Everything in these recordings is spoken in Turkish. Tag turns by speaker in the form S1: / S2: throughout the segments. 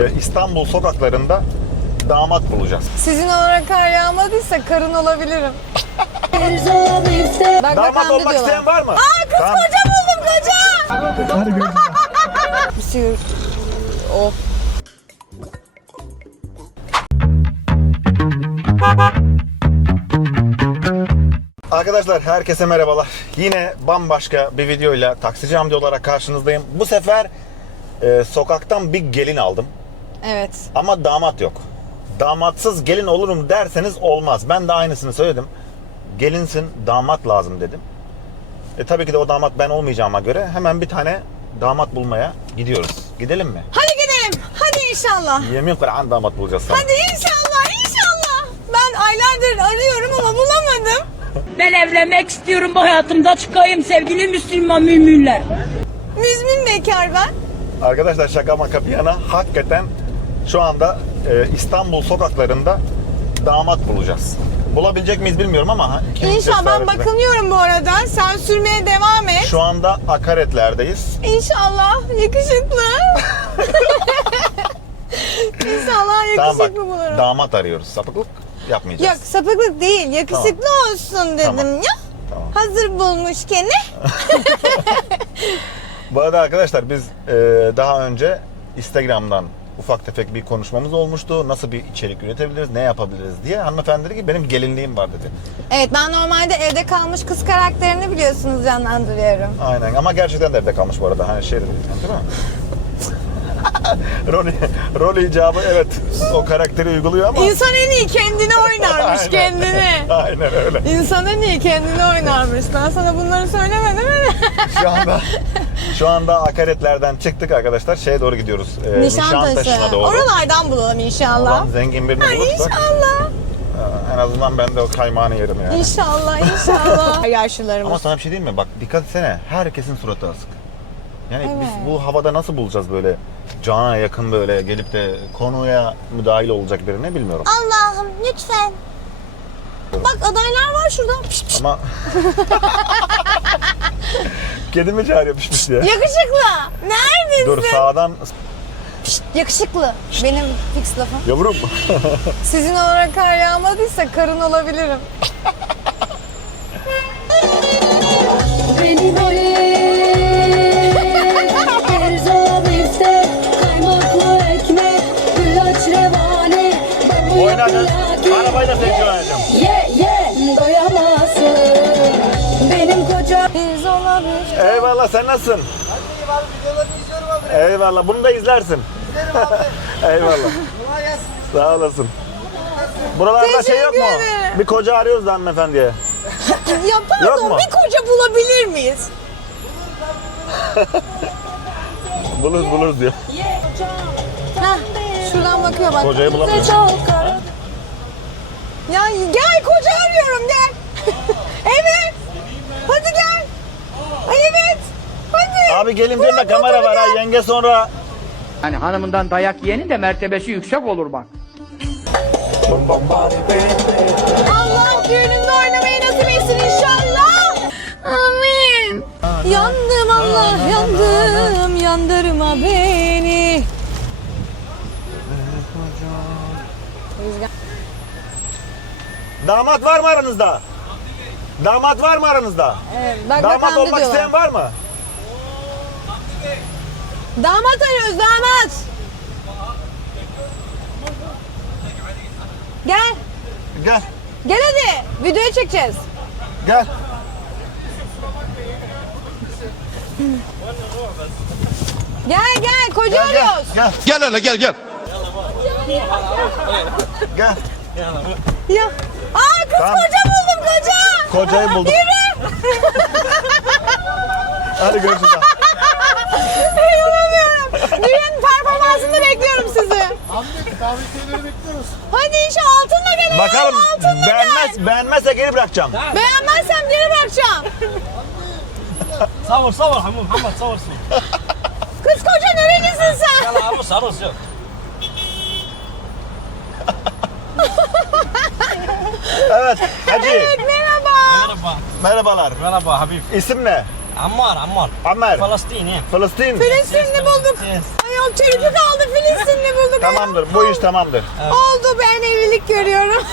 S1: İstanbul sokaklarında damat bulacağız.
S2: Sizin olarak kar yağmadıysa karın olabilirim. Bak,
S1: Damat olmak isteyen var mı?
S2: Aa, kız
S1: Tamam.
S2: koca buldum, koca. Bir sürü... Oh.
S1: Arkadaşlar herkese merhabalar. Yine bambaşka bir videoyla taksici amca olarak karşınızdayım. Bu sefer sokaktan bir gelin aldım.
S2: Evet.
S1: Ama damat yok. Damatsız gelin olurum derseniz olmaz. Ben de aynısını söyledim. Gelinsin, damat lazım dedim. Tabii ki de o damat ben olmayacağıma göre hemen bir tane damat bulmaya gidiyoruz. Gidelim mi?
S2: Hadi gidelim. Hadi inşallah.
S1: Yemin Kur'an damat bulacağız sana.
S2: Hadi inşallah, inşallah. Ben aylardır arıyorum ama bulamadım.
S3: Ben evlenmek istiyorum, bu hayatımda çıkayım sevgili Müslüman müminler.
S2: Müzmin bekar ben.
S1: Arkadaşlar şaka maka bir yana hakikaten şu anda İstanbul sokaklarında damat bulacağız. Bulabilecek miyiz bilmiyorum ama
S2: İnşallah, ben bakınıyorum bu arada. Sen sürmeye devam et.
S1: Şu anda akaretlerdeyiz.
S2: İnşallah yakışıklı. İnşallah
S1: Tamam bak,
S2: yakışıklı bulurum.
S1: damat arıyoruz. Sapıklık yapmayacağız.
S2: Yok, sapıklık değil. Yakışıklı olsun dedim
S1: Tamam.
S2: ya.
S1: Tamam.
S2: Hazır bulmuşken.
S1: Bu arada arkadaşlar biz daha önce Instagram'dan ufak tefek bir konuşmamız olmuştu. Nasıl bir içerik üretebiliriz, ne yapabiliriz diye. Hanımefendi dedi ki benim gelinliğim var dedi.
S2: Evet, ben normalde evde kalmış kız karakterini biliyorsunuz, canlandırıyorum.
S1: Aynen, ama gerçekten de evde kalmış bu arada. Hani şey değil mi? rol icabı evet o karakteri uyguluyor ama.
S2: İnsan en iyi kendini oynarmış.
S1: Aynen.
S2: Kendini.
S1: Aynen öyle.
S2: İnsan en iyi kendini oynarmış. Ben sana bunları söylemedim mi?
S1: Şu anda akaretlerden çıktık arkadaşlar. Şeye doğru gidiyoruz. Nişantaşı'na doğru.
S2: Oralardan bulalım inşallah.
S1: Oradan zengin birini
S2: Ha,
S1: bulursak.
S2: İnşallah.
S1: En azından ben de o kaymağını yerim yani.
S2: İnşallah, inşallah. Yaşlılarımız.
S1: Ama sana bir şey diyeyim mi? Bak dikkat etsene. Herkesin suratı asık. Yani
S2: Evet.
S1: biz bu havada nasıl bulacağız böyle cana yakın böyle gelip de konuya müdahil olacak birini bilmiyorum.
S2: Allah'ım lütfen. Bak, adaylar var şurada. Pişt, pişt.
S1: Ama kedi mi çağırıyormuş diye.
S2: Yakışıklı. Neredesin?
S1: Dur sağdan
S2: Pişt, yakışıklı. Benim fix lafım.
S1: yavrum.
S2: Sizin olarak kar yağmadıysa karın olabilirim.
S4: Beni böyle pizza, biftek, kaymaklı ekmek, güllaç revane,
S1: Oyna kız. Arabayla seni oynayacağım.
S4: ye doyamazsın. Benim kocam
S2: Biz olabilir.
S1: Eyvallah, sen nasılsın? Eyvallah, bunu da izlersin. Eyvallah. Sağ olasın. Buralarda şey yok mu?
S2: Teşekkür ederim.
S1: Bir koca arıyoruz da hanımefendiye.
S2: Ya
S1: Yok
S2: pardon,
S1: mu?
S2: bir koca bulabilir miyiz?
S1: Buluruz diyor.
S2: Heh, şuradan bakıyor bak.
S1: Kocayı bulamıyorum.
S2: Ya gel, koca arıyorum, gel. Evet. Hadi gel. Ay, evet. Hadi.
S1: Abi gelin diyorum da kamera var ha, yenge sonra.
S5: Hani hanımından dayak yiyenin de mertebesi yüksek olur bak.
S2: Allah düğünümde oynamayı nasip etsin inşallah. Amin. Yandım Allah, yandım. Yandırma beni.
S1: Damat var mı aranızda? Damat var mı aranızda?
S2: Evet, bak,
S1: Damat
S2: bakandı
S1: olmak
S2: diyorlar.
S1: isteyen var mı?
S2: Damat arıyoruz, damat. Gel.
S1: Gel.
S2: Gel hadi. Videoya çekeceğiz.
S1: Gel.
S2: Gel, koca
S1: Gel.
S2: arıyoruz.
S1: Gel.
S6: Gel hele gel gel.
S1: Gel.
S2: Ya. Aa, kız
S1: Tamam.
S2: koca buldum, koca.
S1: Kocayı bulduk.
S2: Yürü.
S1: Hadi görüşürüz.
S2: İnanamıyorum. Düğün performansını bekliyorum sizi. Hadi inşallah altınla gelin.
S1: Bakalım
S2: Altınla gel.
S1: beğenmezse geri bırakacağım.
S2: Beğenmezsem geri bırakacağım.
S7: صور حمو محمد صور
S2: Kız koca, nerelisin sen?
S7: يلا عمو صار شوف
S1: Evet. Hacı.
S2: Evet, merhaba.
S7: مرحبا
S1: Merhabalar.
S7: مرحبا حبيبي
S1: İsim ne?
S7: عمار
S1: Amer.
S7: فلسطيني
S1: Filistin.
S2: Filistinli bulduk.
S7: Yes.
S2: Ay Ayol türkü kaldı, Filistinli bulduk.
S1: Tamamdır. Bu iş tamamdır.
S2: Oldu, ben evlilik görüyorum.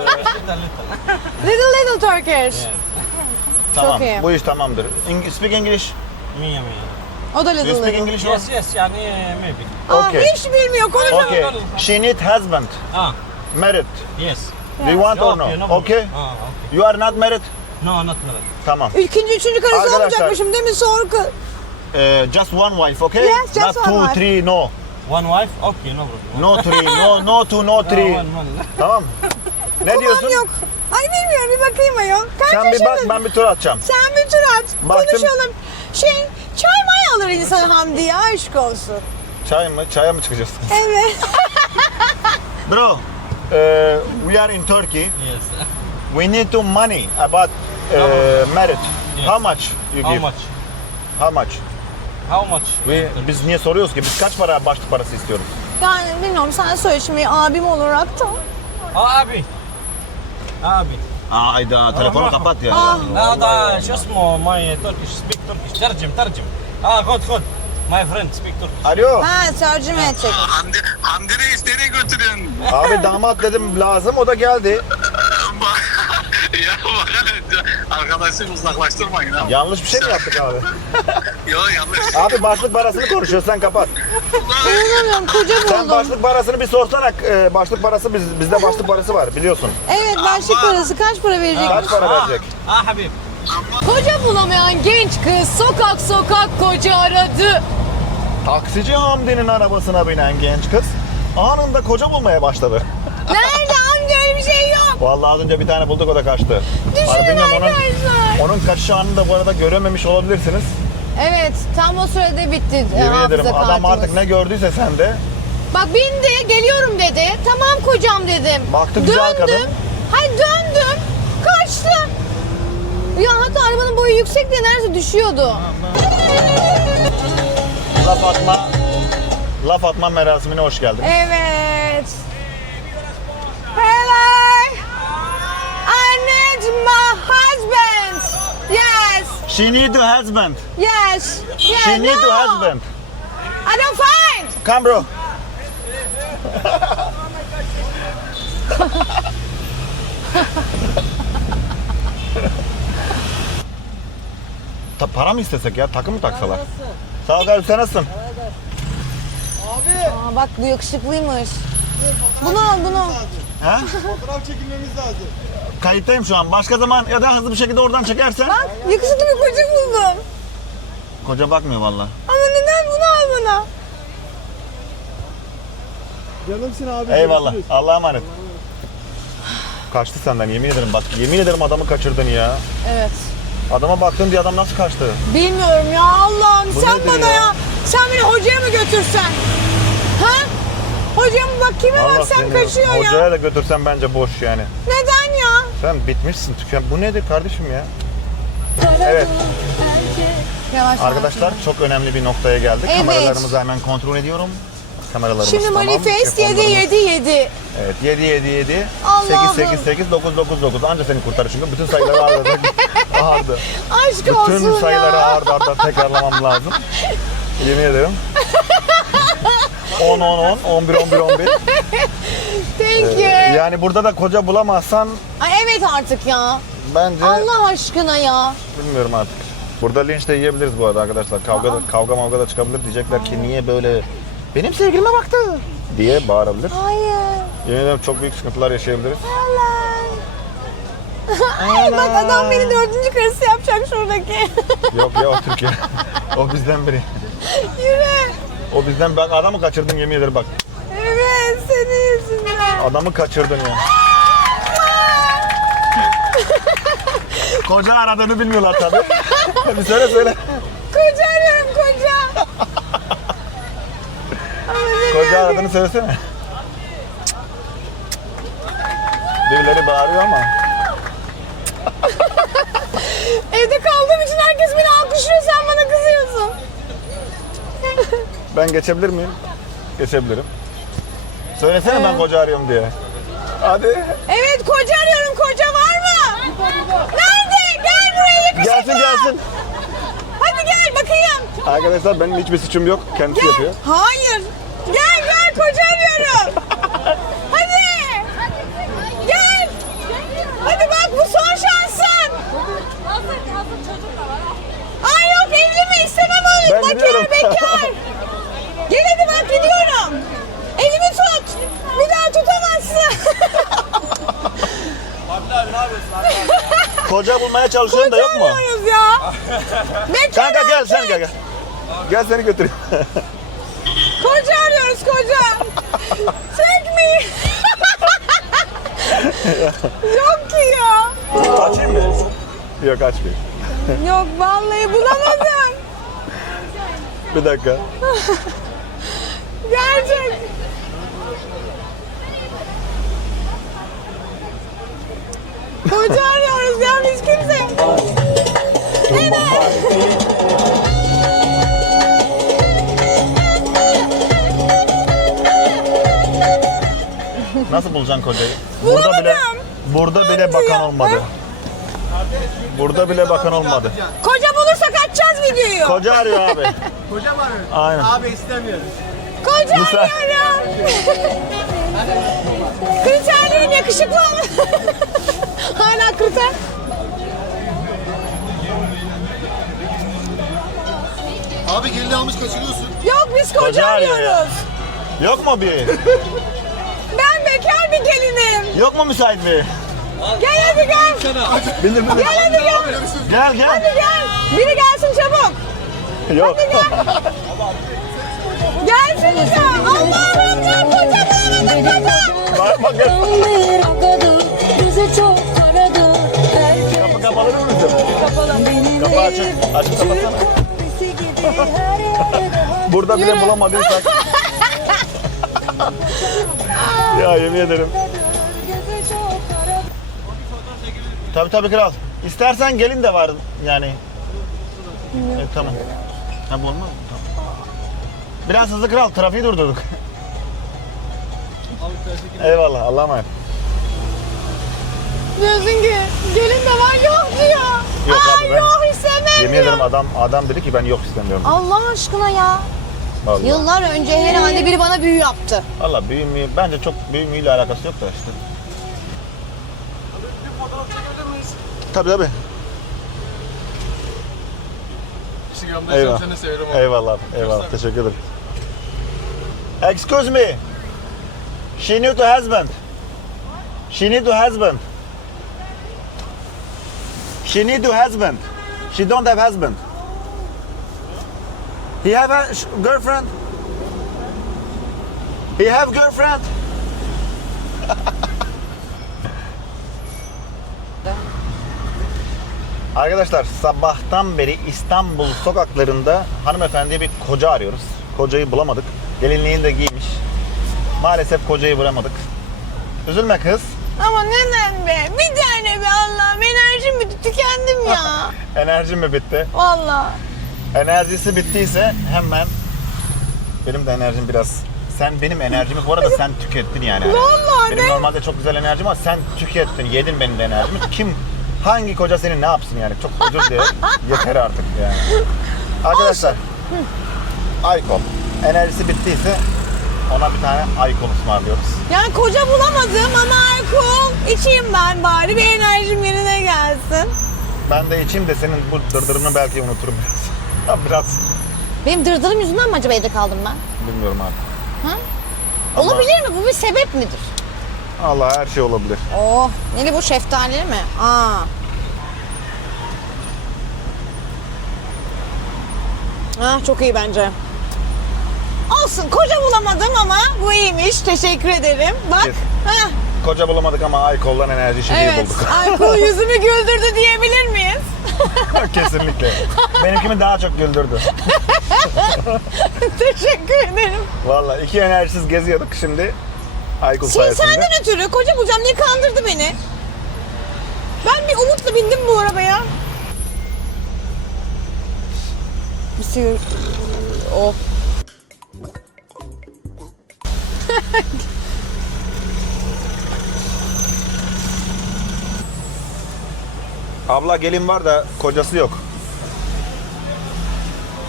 S2: Little Turkish.
S1: Tamam.
S2: iyi.
S1: Bu iş tamamdır. Speak English.
S7: Mia mia.
S2: O da
S1: Do you speak
S2: little.
S1: English? or?
S7: Yes yes yani maybe.
S2: Aa,
S1: Okay.
S2: hiç bilmiyor, konuşamıyor.
S1: Okay. She need husband.
S7: Ah
S1: Married.
S7: yes.
S1: Do you want or no?
S7: Okay, no
S1: Okay.
S7: problem. Ah okay.
S1: You are not married.
S7: No not married.
S1: Tamam.
S2: Üçüncü karısı
S1: Arkadaşlar-
S2: olacakmışım değil mi?
S1: Just one wife, okay?
S2: Yes, just
S1: not
S2: one
S1: two,
S2: wife.
S1: three, no.
S7: One wife? Okay no problem.
S1: No three, no two, no three.
S7: One.
S1: Tamam. Ne diyorsun?
S2: Tamam, yok. Ay bilmiyorum, bir bakayım ayol. Kaç
S1: Sen bir bak,
S2: yaşındasın?
S1: ben bir tur atacağım.
S2: Sen bir tur at.
S1: Baktım.
S2: Konuşalım. Çay may alır insan Hamdi ya, aşk olsun.
S1: Çay mı? Çaya mı çıkacağız?
S2: Evet.
S1: Bro, we are in Turkey.
S7: Yes.
S1: We need to money about marriage.
S7: Yes.
S1: How much you
S7: How
S1: give?
S7: much?
S1: How much?
S7: How much?
S1: Biz niye soruyoruz ki? Biz kaç para başlık parası istiyoruz?
S2: Yani bilmiyorum, sen söyle şimdi abim olarak da.
S7: Abi. Abi.
S1: Ayda telefonu kapat ya.
S7: لا ده شو اسمه my Turkish speak Turkish ترجم خد my friend speak Turkish.
S1: Alo.
S2: Ha, tercüme edecek.
S6: Hamdi Reis nereye götürüyorsun?
S1: Abi damat dedim lazım, o da geldi.
S6: Ya bak hele arkadaşım uzaklaştırmayın ha.
S1: Yanlış bir şey mi yaptık abi?
S6: Yo yanlış.
S1: Abi başlık parasını konuşuyoruz, sen kapat.
S2: İnanamıyorum, koca
S1: Sen
S2: buldum.
S1: başlık parasını bir sorsana. Başlık parası bizde başlık parası var biliyorsun.
S2: Evet, başlık parası kaç para verecek?
S1: Kaç para verecek?
S7: حبيب.
S4: Koca bulamayan genç kız sokak sokak koca aradı.
S1: Taksici Hamdi'nin arabasına binen genç kız anında koca bulmaya başladı.
S2: Nerede amca, öyle bir şey yok.
S1: Vallahi az önce bir tane bulduk, o da kaçtı.
S2: Düşünün
S1: Bilmiyorum,
S2: arkadaşlar.
S1: onun kaçış anını da bu arada görememiş olabilirsiniz.
S2: Evet, tam o sürede bitti
S1: Yemin
S2: hafıza
S1: ederim adam
S2: kartımız.
S1: artık ne gördüyse sende.
S2: Bak bindi, geliyorum dedi. Tamam kocam dedim.
S1: Baktı güzel kadın.
S2: Hayır, döndüm. Kaçtı. Ya hatta arabanın boyu yüksek diye neredeyse düşüyordu.
S1: Laf atma merasimine hoş geldin.
S2: Evet. Hello. I need my husband. Yes.
S1: She need a husband.
S2: Yes. Yeah,
S1: She need
S2: no.
S1: a husband.
S2: I don't find.
S1: Come bro. Para mı istesek ya? Takı mı taksalar? Sağ ol kardeşim, sen nasılsın?
S2: Aa, bak bu yakışıklıymış. Bunu al, bunu.
S1: Ha?
S8: Fotoğraf çekilmemiz lazım.
S1: Kayıttayım şu an. Başka zaman ya da hızlı bir şekilde oradan çekersen.
S2: Bak yakışıklı bir koca buldum.
S1: Koca bakmıyor vallahi.
S2: Ama neden bunu al bana?
S8: Canımsın abi.
S1: Eyvallah.
S8: görüşürüz.
S1: Allah'a emanet. Kaçtı senden, yemin ederim bak. Yemin ederim adamı kaçırdın ya.
S2: Evet.
S1: Adama baktın diye adam nasıl kaçtı?
S2: Bilmiyorum ya, Allah'ım
S1: Bu
S2: sen
S1: nedir
S2: bana
S1: ya?
S2: ya. Sen beni hocaya mı götürsen? Ha? Hocaya mı, bak kime
S1: Vallahi
S2: baksam
S1: seni
S2: kaçıyor ya.
S1: hocaya da götürsen bence boş yani.
S2: Neden ya?
S1: Sen bitmişsin, tüken. Bu nedir kardeşim ya? Evet
S2: Yavaş
S1: arkadaşlar, çok önemli bir noktaya geldik.
S2: Evet.
S1: Kameralarımızı hemen kontrol ediyorum. Kameralarımız
S2: Şimdi
S1: tamam.
S2: manifest
S1: Telefonlarımız-
S2: 777.
S1: Evet 777
S2: Allah'ım.
S1: 888 999. Anca seni kurtarır çünkü bütün sayıları ağırdı.
S2: Aşk
S1: Bütün
S2: olsun
S1: sayıları
S2: ya.
S1: arda arda tekrarlamam lazım. Yemin ederim. 10 10 10 11 11 11.
S2: Thank you.
S1: Yani burada da koca bulamazsan
S2: Ay evet artık ya.
S1: bence
S2: Allah aşkına ya.
S1: bilmiyorum artık. Burada linç de yiyebiliriz bu arada arkadaşlar. Kavga mavga da çıkabilir. Diyecekler ki niye böyle benim sevgilime baktı diye bağırabilir.
S2: Hayır.
S1: Yemin ederim çok büyük sıkıntılar yaşayabiliriz.
S2: Ay bak adam beni 4. karısı yapacak şuradaki.
S1: Yok ya, o Türkiye. O bizden biri.
S2: Yürü.
S1: O bizden, ben adamı kaçırdım yemin ederim bak.
S2: Evet, senin yüzünden.
S1: Adamı kaçırdın ya. Koca aradığını bilmiyorlar tabii. Hadi söyle.
S2: Koca arıyorum, koca.
S1: Koca aradığını söylesene. Birileri bağırıyor ama.
S2: Evde kaldığım için herkes beni alkışlıyor, sen bana kızıyorsun.
S1: Ben geçebilir miyim? Geçebilirim. Söylesene ben koca arıyorum diye. Hadi.
S2: Evet, koca arıyorum, koca var mı? Nerede? Gel buraya yakışıklı.
S1: Gelsin.
S2: Hadi gel, bak bakayım.
S1: Arkadaşlar benim hiçbir suçum yok. Kendisi
S2: Gel.
S1: yapıyor.
S2: Hayır. Gel koca arıyorum. Hadi. Gel. Hadi bak bu son şansın.
S4: Hazır çocuk da var.
S2: Ay yok evli mi istemem onu.
S1: Ben gidiyorum.
S2: Bekar. Gel hadi bak gidiyorum. Elimi tut. Bir daha tutamazsın.
S1: Koca bulmaya çalışıyorum da yok mu?
S2: Arıyoruz ya. Bekar
S1: Kanka gel
S2: artık.
S1: sen gel. Gel seni götüreyim.
S2: Koca arıyoruz koca. Çekmeyin. Yok ki ya.
S1: Açayım mı? Yok açmayayım.
S2: Yok vallahi bulamadım.
S1: Bir dakika.
S2: Gerçek. Koca arıyoruz ya biz kimse.
S1: Nasıl bulacaksın kocayı?
S2: Bulamadım.
S1: Burada bile bakan olmadı. Burada bile bakan olmadı.
S2: Koca bulursak açacağız videoyu.
S1: Koca arıyor abi.
S8: Koca mı arıyor?
S1: Aynen.
S8: Abi istemiyoruz.
S2: Koca
S1: Müsait.
S2: arıyorum. Kriterlerim yakışıklı olmalı. Hala kriter.
S8: Abi gelini almış kaçırıyorsun.
S2: Yok biz koca,
S1: Koca arıyor ya.
S2: arıyoruz.
S1: Yok mu bir?
S2: Ben bekar bir gelinim.
S1: Yok mu müsait bir?
S2: Gel hadi gel.
S1: Bindir bindir.
S2: Gel hadi gel.
S1: Gel gel.
S2: Hadi gel. Biri gelsin çabuk.
S1: Yok.
S2: Gelsinize. Allah'ım ya koca bulamadık koca.
S1: Bak bak gel.
S9: Bizi çok aradı.
S1: Kapı kapalı değil mi bizim?
S2: Kapalı.
S1: Kapı açık. Açık kapatsana. Burada bile bulamadıysak. Ya yemin ederim. Tabii kral. İstersen gelin de var yani. Tamam. Ha bu olmaz mı? Tamam. Biraz hızlı kral. Trafiği durdurduk. Eyvallah. Allah'a emanet.
S2: Diyorsun ki gelin de var yok diyor.
S1: Yok abi, ben-
S2: yok istemem
S1: Yemin
S2: diyor.
S1: ederim adam dedi ki ben yok istemiyorum.
S4: Allah aşkına ya.
S1: Vallahi.
S4: Yıllar önce herhalde biri bana büyü yaptı.
S1: Valla büyümü bence çok büyümüyle alakası yok da işte. Tabii. Eyvallah.
S8: Seni severim abi.
S1: Eyvallah abi. Eyvallah. Teşekkür ederim. Excuse me. She need a husband. She need a husband. She need a husband. She don't have husband. He have a girlfriend. He have girlfriend. Arkadaşlar sabahtan beri İstanbul sokaklarında hanımefendiye bir koca arıyoruz. Kocayı bulamadık. Gelinliğini de giymiş. Maalesef kocayı bulamadık. Üzülme kız.
S2: Ama neden be? Bir tane be Allah'ım enerjim bitti tükendim ya.
S1: Enerjim mi bitti?
S2: Vallahi.
S1: Enerjisi bittiyse hemen benim de enerjim biraz. Sen benim enerjimi bu arada sen tükettin yani.
S2: Vallahi
S1: Benim
S2: be.
S1: normalde çok güzel enerjim var. Sen tükettin, yedin benim de enerjimi. Hangi koca senin ne yapsın yani? Çok özür dilerim. Yeter artık yani. Arkadaşlar. Aykol. Enerjisi bittiyse ona bir tane Aykol ısmarlıyoruz.
S2: Yani koca bulamadım ama alkol içeyim ben bari bir enerjim yerine gelsin.
S1: Ben de içeyim de senin bu dırdırını belki unuturum biraz. Biraz
S4: Benim dırdırım yüzünden mi acaba evde kaldım ben?
S1: bilmiyorum abi.
S4: Ha?
S1: Ama-
S4: Olabilir mi? Bu bir sebep midir?
S1: Allah her şey olabilir.
S4: Oh, neli bu şeftalili mi? Aa.
S2: Ah çok iyi bence. Olsun koca bulamadım ama bu iyiymiş. Teşekkür ederim. Bak.
S1: Kes.
S2: Heh,
S1: Koca bulamadık ama Aykol'dan enerji içeceği
S2: evet.
S1: bulduk.
S2: Alkol yüzümü güldürdü diyebilir miyiz?
S1: Kesinlikle. Benimkimi daha çok güldürdü.
S2: Teşekkür ederim.
S1: Vallahi iki enerjisiz geziyorduk şimdi. Aykul sayesinde.
S2: Senden ötürü koca bulacağım diye kandırdı beni. Ben bir umutla bindim bu arabaya. Bir sürü... Oh.
S1: Abla gelin var da kocası yok.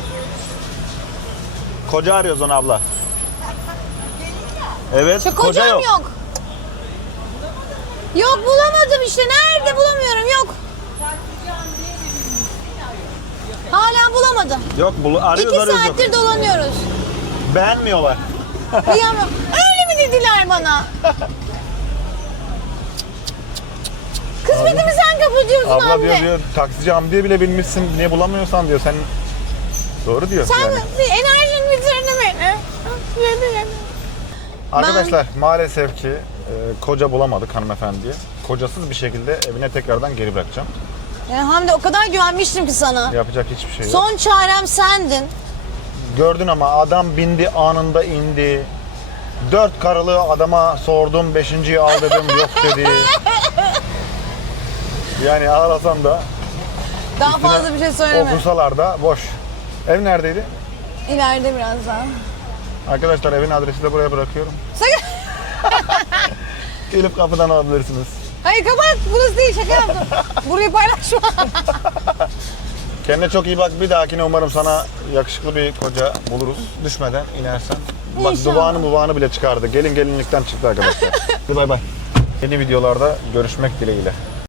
S1: Koca arıyoruz onu abla. Evet,
S2: İşte
S1: koca
S2: kocam
S1: yok.
S2: yok. Yok bulamadım işte. Nerede bulamıyorum yok. Hala bulamadım.
S1: Yok, arıyoruz
S2: 2
S1: arıyoruz.
S2: saattir
S1: Yok.
S2: dolanıyoruz.
S1: Beğenmiyorlar.
S2: Kıyamam. Öyle mi dediler bana? Kısmetimi sen kapatıyorsun
S1: Abla
S2: anne.
S1: diyor taksici Hamdi'ye bile binmişsin. Niye bulamıyorsan diyor. Sen doğru diyor.
S2: Sen
S1: yani.
S2: enerjini bitirdin beni.
S1: Arkadaşlar maalesef ki koca bulamadık hanımefendiye. Kocasız bir şekilde evine tekrardan geri bırakacağım.
S2: Yani Hamdi o kadar güvenmiştim ki sana.
S1: Yapacak hiçbir şey yok.
S2: Son çarem sendin.
S1: Gördün ama adam bindi anında indi. 4 karılı adama sordum 5.'yi al dedim yok dedi. Yani ağlasam da
S2: Daha fazla bir şey söyleme.
S1: okusalar da boş. Ev neredeydi?
S2: İleride biraz daha.
S1: Arkadaşlar evin adresi de buraya bırakıyorum.
S2: Sakın.
S1: Gelip kapıdan alabilirsiniz.
S2: Hayır kapat. Burası değil şaka yaptım. Burayı paylaşma.
S1: Kendine çok iyi bak. Bir dahakine umarım sana yakışıklı bir koca buluruz. Düşmeden inersen. Bak
S2: İnşallah.
S1: duvağını bile çıkardı. Gelin gelinlikten çıktı arkadaşlar. Hadi bay bay. Yeni videolarda görüşmek dileğiyle.